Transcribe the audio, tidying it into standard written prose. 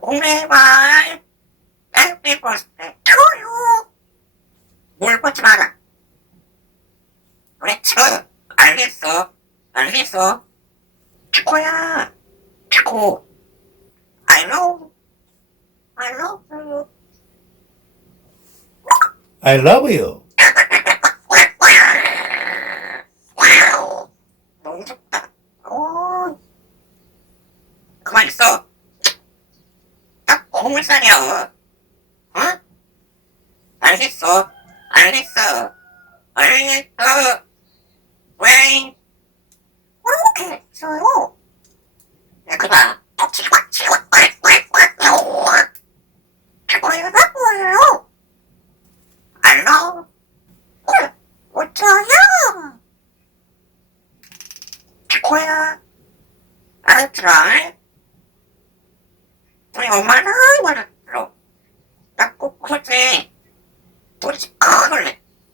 오래발 Happy birthday to you. 뭘 보지 마라. 그래, 알겠어. 알겠어. 피코야. 피코. I love you. I love you. 너무 좋다. 그만 있어. 딱 고물상이야. 어? 알겠어. 왜? 이렇게 있어요? 야, 그만. 피코야, 나 뭐예요? 알로? 어쩌요? 피코야, 알트라. 우리 엄마는 말을 들어. 나 꼭 그러지. 우리 집